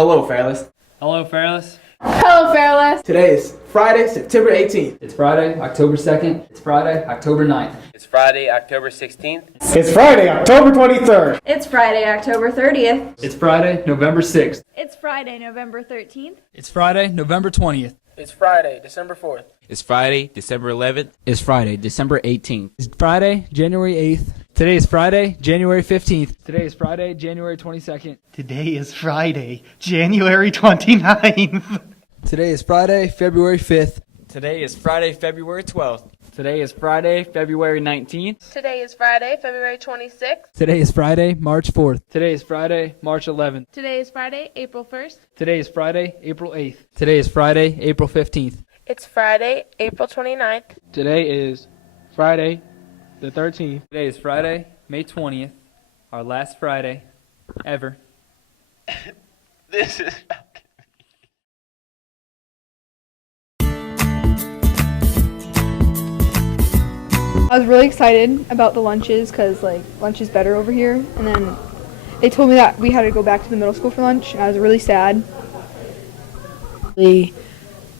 Hello, Fairless. Hello, Fairless. Hello, Fairless. Today is Friday, September 18th. It's Friday, October 2nd. It's Friday, October 9th. It's Friday, October 16th. It's Friday, October 23rd. It's Friday, October 30th. It's Friday, November 6th. It's Friday, November 13th. It's Friday, November 20th. It's Friday, December 4th. It's Friday, December 11th. It's Friday, December 18th. It's Friday, January 8th. Today is Friday, January 15th. Today is Friday, January 22nd. Today is Friday, January 29th. Today is Friday, February 5th. Today is Friday, February 12th. Today is Friday, February 19th. Today is Friday, February 26th. Today is Friday, March 4th. Today is Friday, March 11th. Today is Friday, April 1st. Today is Friday, April 8th. Today is Friday, April 15th. It's Friday, April 29th. Today is Friday, the 13th. Today is Friday, May 20th, our last Friday ever. This is... I was really excited about the lunches because lunch is better over here, and then they told me that we had to go back to the middle school for lunch, and I was really sad. Really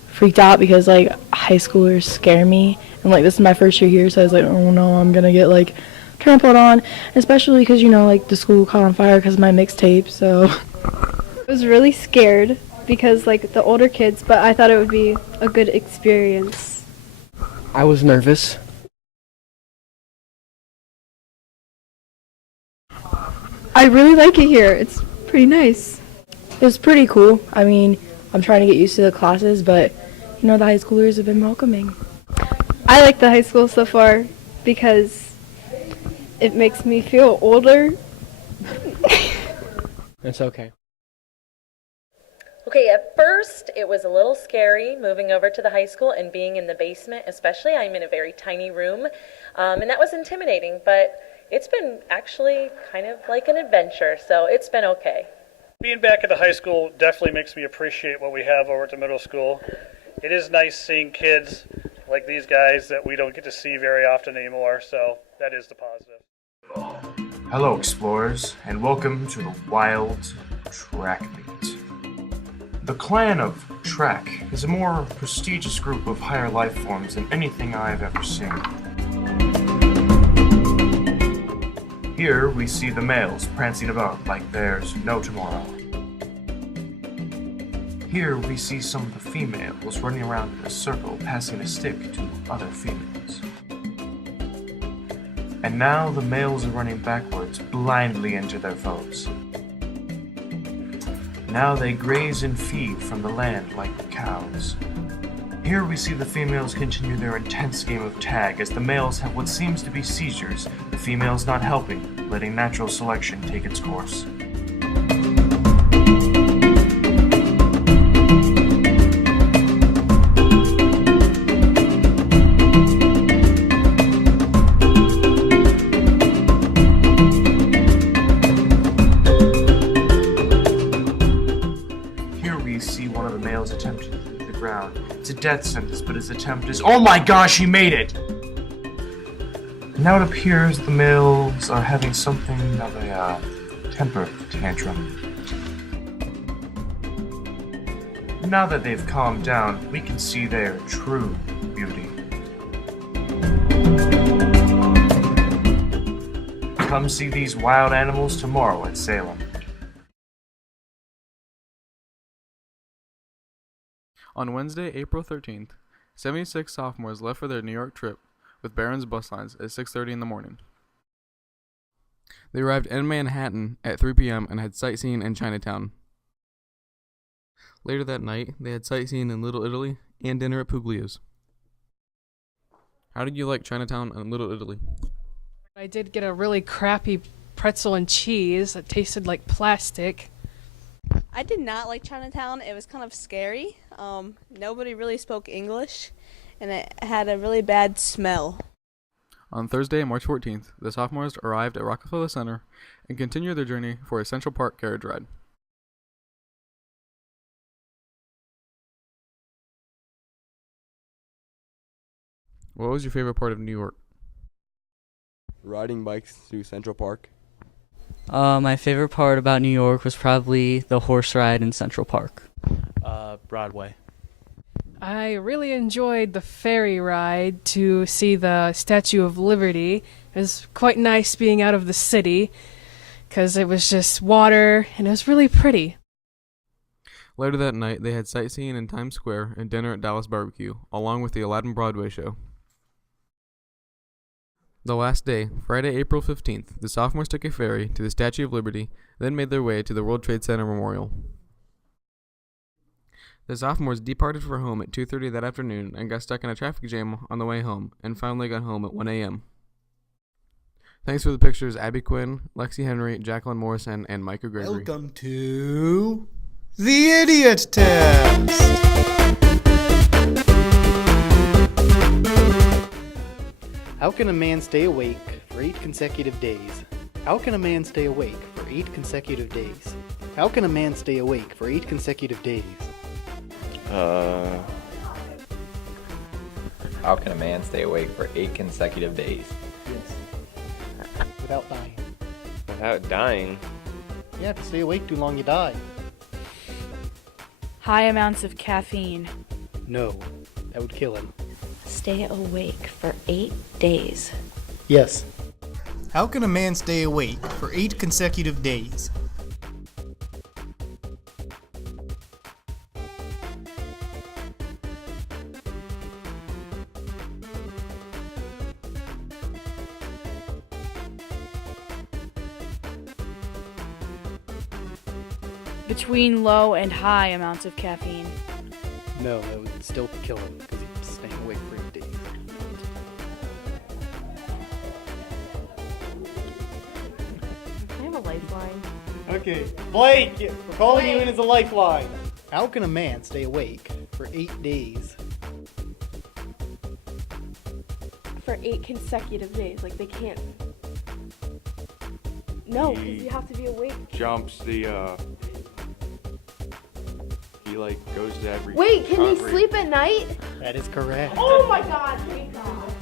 freaked out because high schoolers scare me, and this is my first year here, so I was like, oh no, I'm gonna get trampled on, especially because the school caught on fire because of my mixtape. So I was really scared because the older kids, but I thought it would be a good experience. I was nervous. I really like it here. It's pretty nice. It was pretty cool. I mean, I'm trying to get used to the classes, but the high schoolers have been welcoming. I like the high school so far because it makes me feel older. It's okay. Okay, at first it was a little scary moving over to the high school and being in the basement, especially. I'm in a very tiny room, and that was intimidating, but it's been actually kind of like an adventure, so it's been okay. Being back at the high school definitely makes me appreciate what we have over at the middle school. It is nice seeing kids like these guys that we don't get to see very often anymore, so that is the positive. Hello, explorers, and welcome to the Wild Track Meet. The clan of Track is a more prestigious group of higher life forms than anything I've ever seen. Here we see the males prancing about like there's no tomorrow. Here we see some of the females running around in a circle passing a stick to other females. And now the males are running backwards blindly into their foes. Now they graze and feed from the land like cows. Here we see the females continue their intense game of tag as the males have what seems to be seizures, the females not helping, letting natural selection take its course. Here we see one of the males attempt to leave the ground. It's a death sentence, but his attempt is— oh my gosh, he made it! Now it appears the males are having something of a temper tantrum. Now that they've calmed down, we can see their true beauty. Come see these wild animals tomorrow at Salem. On Wednesday, April 13th, 76 sophomores left for their New York trip with Barron's bus lines at 6:30 in the morning. They arrived in Manhattan at 3 p.m. and had sightseeing in Chinatown. Later that night, they had sightseeing in Little Italy and dinner at Puglia's. How did you like Chinatown and Little Italy? I did get a really crappy pretzel and cheese that tasted like plastic. I did not like Chinatown. It was kind of scary. Nobody really spoke English, and it had a really bad smell. On Thursday, March 14th, the sophomores arrived at Rockefeller Center and continued their journey for a Central Park carriage ride. What was your favorite part of New York? Riding bikes through Central Park. My favorite part about New York was probably the horse ride in Central Park. Broadway. I really enjoyed the ferry ride to see the Statue of Liberty. It was quite nice being out of the city because it was just water and it was really pretty. Later that night, they had sightseeing in Times Square and dinner at Dallas Barbecue, along with the Aladdin Broadway show. The last day, Friday, April 15th, the sophomores took a ferry to the Statue of Liberty, then made their way to the World Trade Center Memorial. The sophomores departed for home at 2:30 that afternoon and got stuck in a traffic jam on the way home, and finally got home at 1 a.m. Thanks for the pictures, Abby Quinn, Lexi Henry, Jacqueline Morrison, and Micah Gregory. Welcome to the Idiot Test. How can a man stay awake for 8 consecutive days? How can a man stay awake for 8 consecutive days? How can a man stay awake for 8 consecutive days? How can a man stay awake for 8 consecutive days? Yes. Without dying. Without dying? Yeah, if you stay awake too long, you die. High amounts of caffeine. No, that would kill him. Stay awake for 8 days. Yes. How can a man stay awake for 8 consecutive days? Between low and high amounts of caffeine. No, that would still kill him because he's staying awake for 8 days. I have a lifeline. Okay, Blake, we're calling you in as a lifeline. How can a man stay awake for 8 days? For 8 consecutive days, like they can't. No, because you have to be awake. Jumps the, he like goes to every. Wait, can he sleep at night? That is correct. Oh my god, thank God.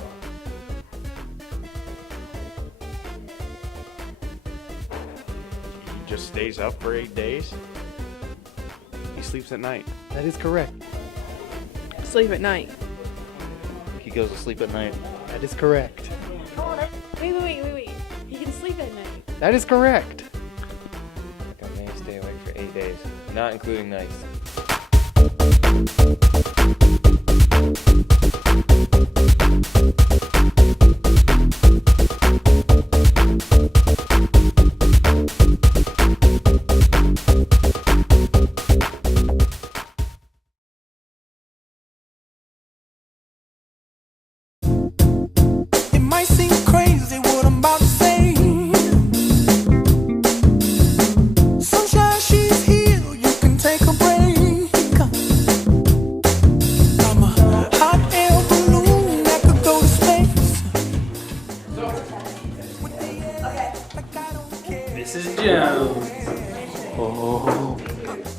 He just stays up for 8 days. He sleeps at night. That is correct. Sleep at night. He goes to sleep at night. That is correct. Wait. He can sleep at night. That is correct. Like a man stay awake for 8 days, not including nights. It might seem crazy what I'm about to say. Sunshine, she's here, you can take a break. I'm a hot air balloon that could go to space. Mrs. Jones. Oh.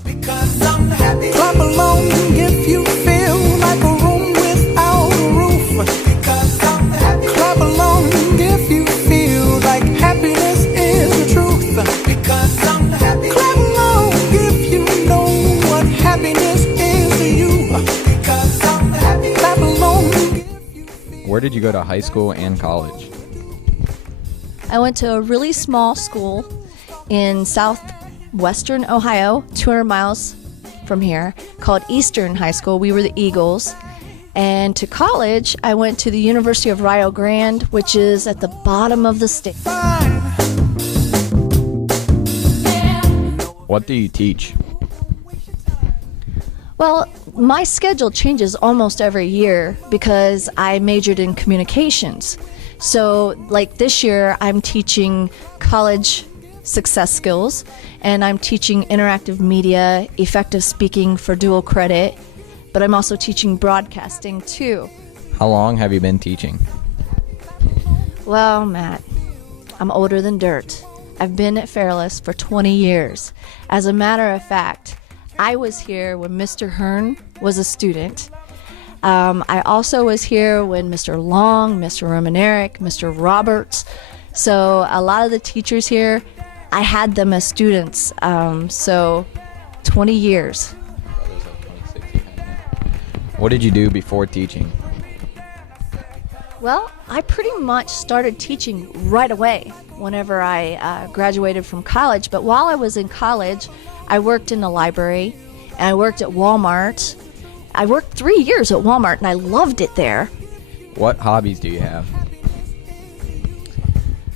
Because I'm happy. Clap along if you feel like a room without a roof. Because I'm happy. Clap along if you feel like happiness is the truth. Because I'm happy. Clap along if you know what happiness is to you. Because I'm happy. Clap along. Where did you go to high school and college? I went to a really small school in southwestern Ohio, 200 miles from here, called Eastern High School. We were the Eagles. And to college, I went to the University of Rio Grande, which is at the bottom of the state. What do you teach? Well, my schedule changes almost every year because I majored in communications. So, like this year, I'm teaching college success skills, and I'm teaching interactive media, effective speaking for dual credit, but I'm also teaching broadcasting too. How long have you been teaching? Well, Matt, I'm older than dirt. I've been at Fairless for 20 years. As a matter of fact, I was here when Mr. Hearn was a student. I also was here when Mr. Long, Mr. Romaneric, Mr. Roberts. So a lot of the teachers here I had them as students, so 20 years. What did you do before teaching? Well, I pretty much started teaching right away whenever I graduated from college. But while I was in college, I worked in the library and I worked at Walmart. I worked 3 years at Walmart and I loved it there. What hobbies do you have?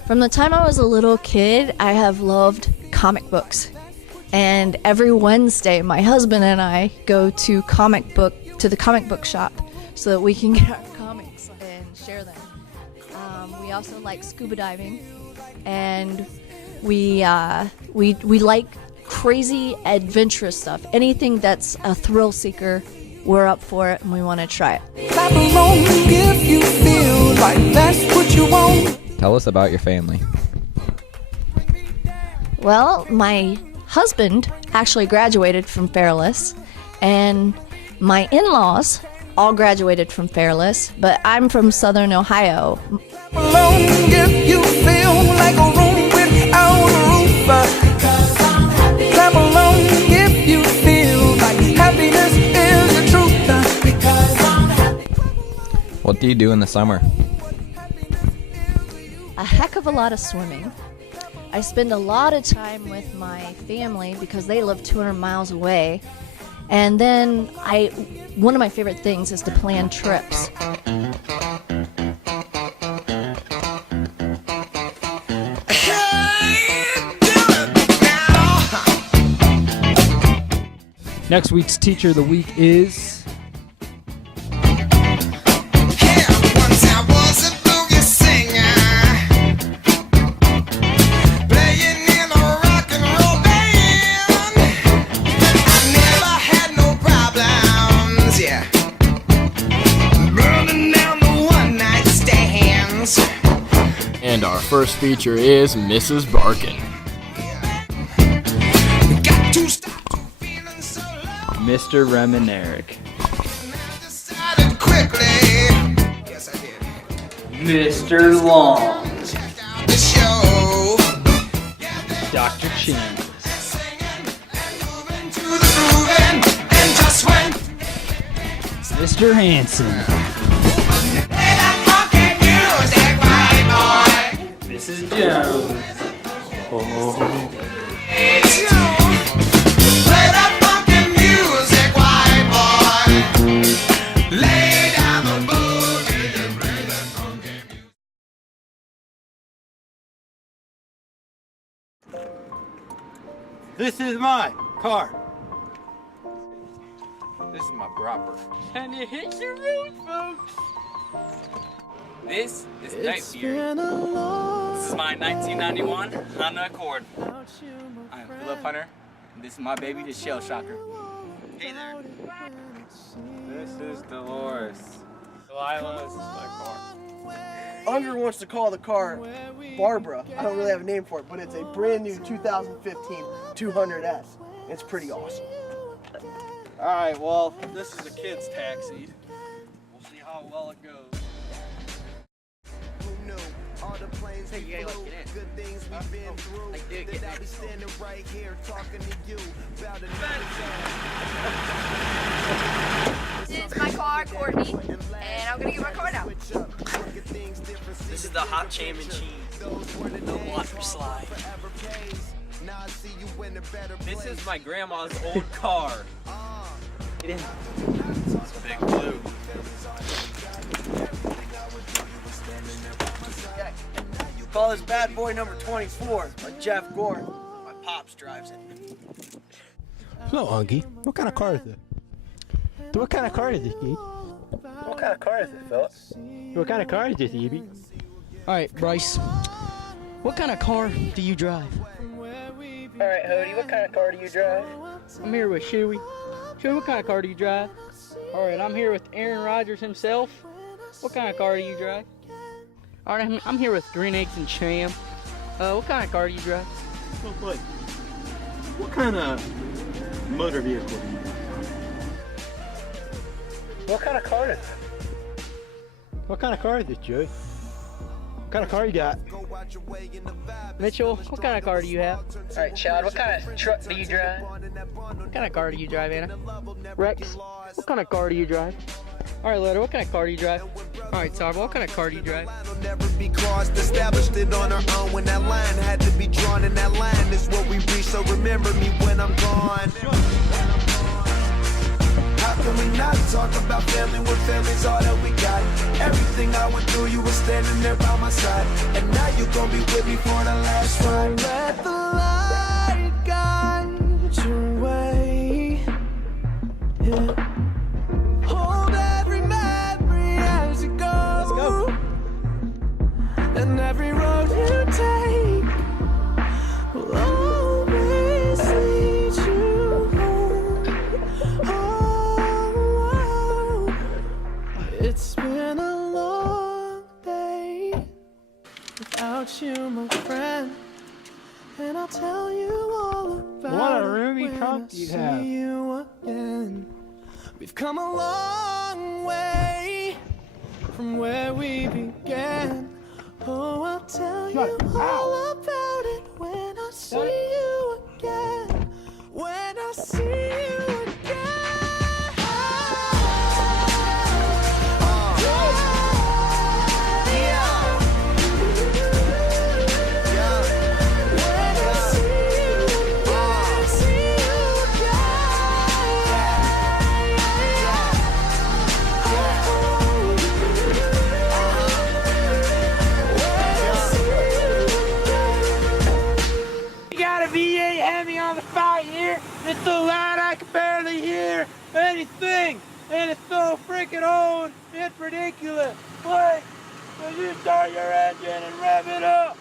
From the time I was a little kid, I have loved comic books. And every Wednesday, my husband and I go to the comic book shop so that we can get our comics and share them. We also like scuba diving, and we like crazy adventurous stuff. Anything that's a thrill seeker, we're up for it and we want to try it. Clap along if you feel like that's what you want. Tell us about your family. Well, my husband actually graduated from Fairless, and my in-laws all graduated from Fairless, but I'm from Southern Ohio. Alone if you feel like a room without a roof. Clap along if you feel like happiness is the truth. What do you do in the summer? A heck of a lot of swimming. I spend a lot of time with my family because they live 200 miles away. And then one of my favorite things is to plan trips. Next week's Teacher of the Week is... And our first feature is Mrs. Barkin. Mr. Remenerick. Mr. Long. Dr. Chin. Mr. Hanson. Mrs. Jones. Oh. This is my car. This is my dropper. And it hits your roof, folks. This is Night Fury. This is my 1991 Honda Accord. I'm Philip Hunter, and this is my baby, the Shell Shocker. Hey there. This is Dolores. Delilah, this is my car. Unger wants to call the car Barbara. I don't really have a name for it, but it's a brand new 2015 200S. It's pretty awesome. Alright, well, this is a kid's taxi. We'll see how well it goes. Hey, you gotta let get in. Good things we've been through. That I'll be standing right here talking to you about This is my car, Courtney, and I'm gonna get my car now. This is the hot jam and cheese. The water slide. This is my grandma's old car. Get in. It's Big Blue. Call this bad boy number 24, by Jeff Gore. My pops drives it. So, Ungie, what kind of car is it? What kind of car is this, Gage? What kind of car is it, Phillips? What kind of car is this, Evie? Alright, Bryce. What kind of car do you drive? Alright, Hody, what kind of car do you drive? I'm here with Shuey. Shuey, what kind of car do you drive? Alright, I'm here with Aaron Rodgers himself. What kind of car do you drive? Alright, I'm here with Green Eggs and Cham. What kind of car do you drive? Oh, boy. What kind of motor vehicle do you drive? What kind of car is it? What kind of car is this, Joey? What kind of car you got? Mitchell, what kind of car do you have? All right, Chad, what kind of truck do you drive? What kind of car do you drive, Anna? Rex, what kind of car do you drive? All right, Letter, what kind of car do you drive? All right, Sarva, what kind of car do you drive? Never be crossed, established it on our own when that line had to be drawn, and that line is what we reach, so remember me when I'm gone. How can we not talk about family when family's all that we got? Everything I went through, you were standing there by my side, and now you're gonna be with me for the last ride. Let the light guide your way, yeah. Hold every memory as you go. Let's go. And every road you take will always lead you home. Oh, it's been a long day without you, my friend. And I'll tell you all about What a it roomy when trunk I you'd see have. you again. We've come a long way from where we began. Oh, I'll tell you all about it when I see you again. When I see you again. When I see you again, see you You got a V8 Hemi on the side here. It's so loud I can barely hear anything. And it's so freaking old, it's ridiculous. Wait, will you start your engine and rev it up?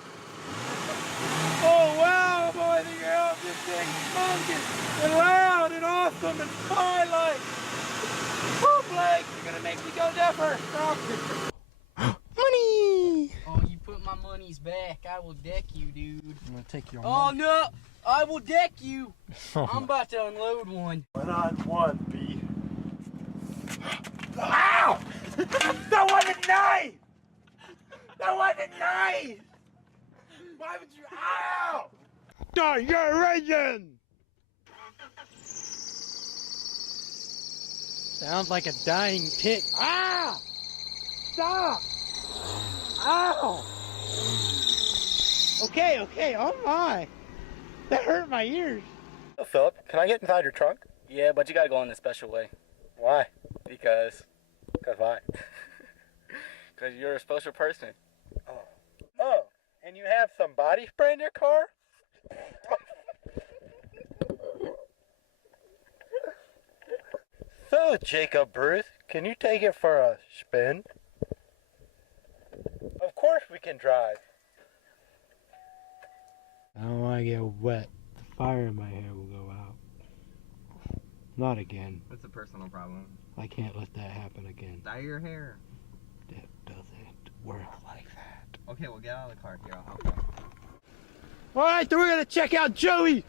Oh wow, boys and girls, this thing's funky and loud and awesome and spy-like. Woo, Blake, you're gonna make me go deafer. Money! Oh, you put my monies back. I will deck you, dude. I'm gonna take your Oh, no! I will deck you! I'm about to unload one. Went on one, B. Ow! That wasn't nice! That wasn't nice! Why would you? Ow! Start your engine! Sounds like a dying pig. Ah! Stop! Ow! Okay, oh my. That hurt my ears. Oh, Philip, can I get inside your trunk? Yeah, but you gotta go in a special way. Why? Because why? Because you're a special person. Oh, and you have some body spray in your car? So, Jacob Bruce, can you take it for a spin? Of course we can drive. I don't want to get wet. The fire in my hair will go out. Not again. That's a personal problem. I can't let that happen again. Dye your hair. That doesn't work like that. Okay, well get out of the car here. I'll help you. Alright, so we're gonna check out Joey's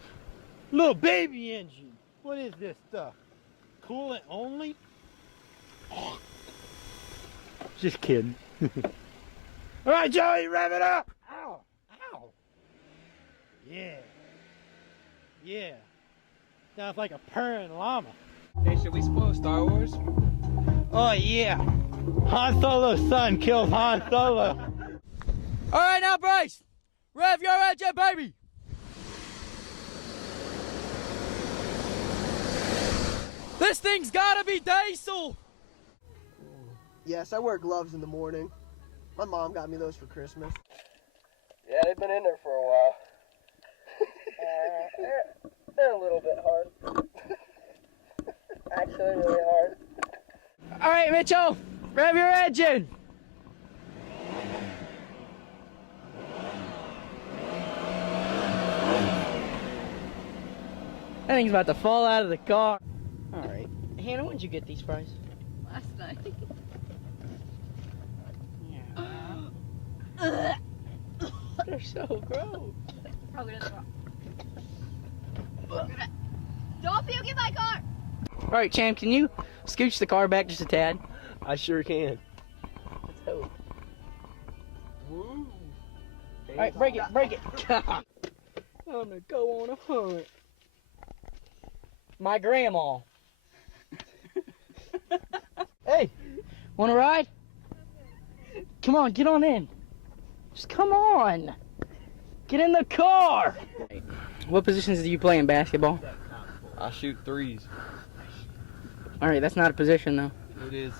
little baby engine. What is this stuff? Coolant only? Just kidding. Alright, Joey, rev it up! Ow! Ow! Yeah. Yeah. Sounds like a purring llama. Hey, should we spoil Star Wars? Oh, yeah. Han Solo's son kills Han Solo. All right, now, Bryce, rev your engine, baby. This thing's gotta be diesel. Yes, I wear gloves in the morning. My mom got me those for Christmas. Yeah, they've been in there for a while. They're a little bit hard. Actually, really hard. All right, Mitchell, rev your engine. That thing's about to fall out of the car. All right. Hannah, when did you get these fries? Last night. They're so gross. Probably doesn't work. Don't puke in my car! All right, Champ, can you scooch the car back just a tad? I sure can. Let's hope. Woo. Alright, break it. I'm gonna go on a hunt. My grandma. Hey, wanna ride? Come on, get on in. Just come on. Get in the car. What positions do you play in basketball? I shoot threes. Alright, that's not a position though. It is.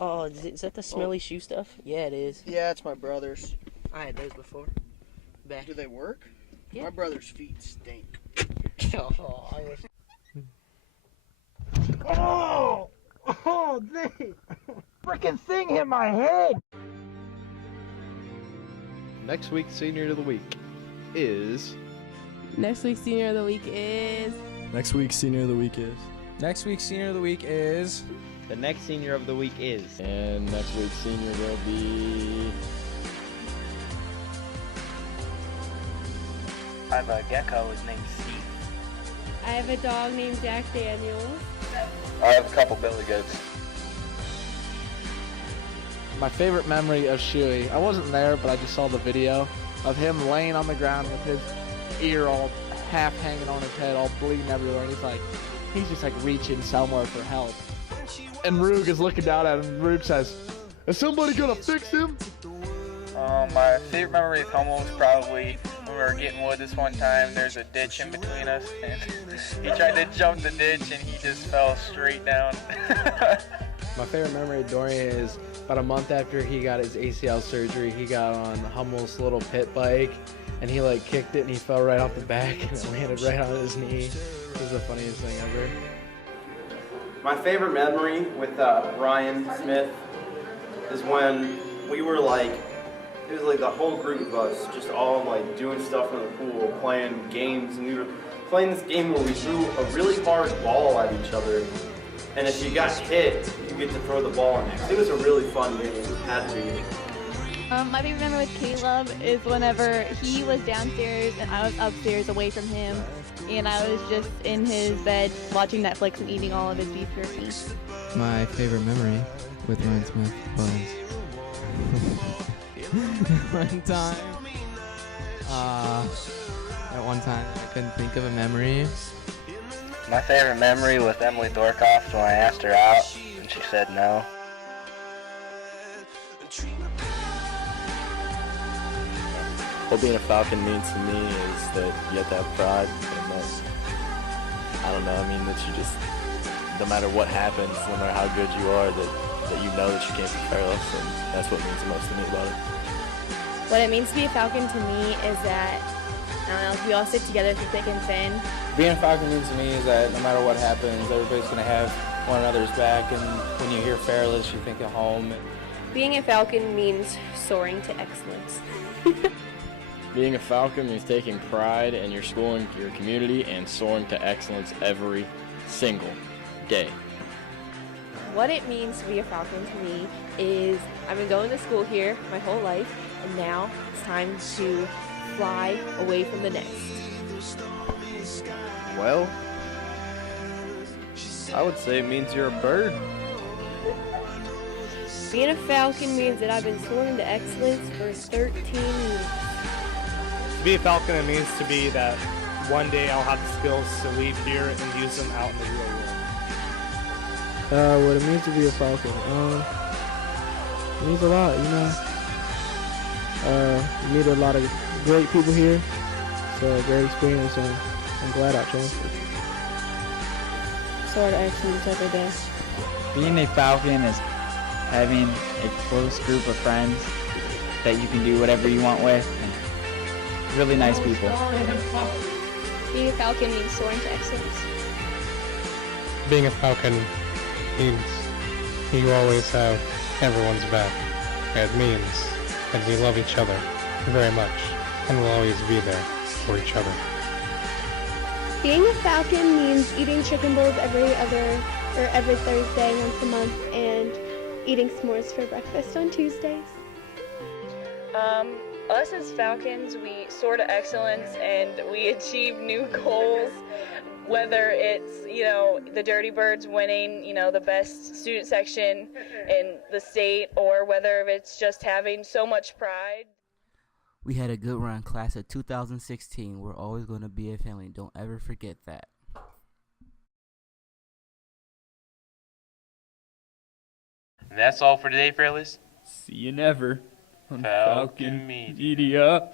Oh, is that the smelly shoe stuff? Yeah, it is. Yeah, it's my brother's. I had those before. Back. Do they work? Yeah. My brother's feet stink. Oh, dang. Freaking thing hit my head. Next week's Senior of the Week is... Next week's Senior of the Week is... Next week's Senior of the Week is... Next week's Senior of the Week is... The next Senior of the Week is... And next week's Senior will be... I have a gecko. His name's Steve. I have a dog named Jack Daniels. I have a couple billy goats. My favorite memory of Shuey, I wasn't there, but I just saw the video of him laying on the ground with his ear all half hanging on his head, all bleeding everywhere, and he's just like reaching somewhere for help. And Roog is looking down at him, and Roog says, "Is somebody gonna fix him?" My favorite memory of home was probably when we were getting wood this one time. There's a ditch in between us, and he tried to jump the ditch, and he just fell straight down. My favorite memory of Dorian is about a month after he got his ACL surgery, he got on Hummel's little pit bike, and he like kicked it, and he fell right off the back, and it landed right on his knee. It was the funniest thing ever. My favorite memory with Bryan Smith is when we were like, it was like the whole group of us just all like doing stuff in the pool, playing games, and we were playing this game where we threw a really hard ball at each other, and if you got hit, you get to throw the ball next. It was a really fun game. It had to be. My favorite memory with Caleb is whenever he was downstairs and I was upstairs away from him, and I was just in his bed watching Netflix and eating all of his beef jerky. My favorite memory with Ryan Smith was one time I couldn't think of a memory. My favorite memory with Emily Dorkoff when I asked her out, and she said no. What being a Falcon means to me is that you have to have pride, and that, I don't know, I mean that you just, no matter what happens, no matter how good you are, that you know that you can't be Fairless, and that's what means the most to me about it. What it means to be a Falcon to me is that, I don't know, we all stick together through thick and thin. Being a Falcon means to me is that no matter what happens, everybody's going to have one another's back, and when you hear Fairless, you think of home. Being a Falcon means soaring to excellence. Being a Falcon means taking pride in your school and your community and soaring to excellence every single day. What it means to be a Falcon to me is I've been going to school here my whole life, and now it's time to fly away from the nest. Well, I would say it means you're a bird. Being a Falcon means that I've been soaring to excellence for 13 years. To be a Falcon, it means to be that one day I'll have the skills to leave here and use them out in the real world. What it means to be a Falcon, it means a lot, you know. You meet a lot of great people here. It's a great experience, and I'm glad I transferred. Soar to excellence every day. Being a Falcon is having a close group of friends that you can do whatever you want with, and really nice people. Being a Falcon means soaring to excellence. Being a Falcon means you always have everyone's back. It means that we love each other very much and will always be there for each other. Being a Falcon means eating chicken bowls every Thursday once a month, and eating s'mores for breakfast on Tuesdays. Us as Falcons, we soar to excellence and we achieve new goals whether it's, you know, the Dirty Birds winning, you know, the best student section in the state, or whether it's just having so much pride. We had a good run, class of 2016. We're always going to be a family. Don't ever forget that. And that's all for today, Fairless. See you never on Falcon Falcon Media.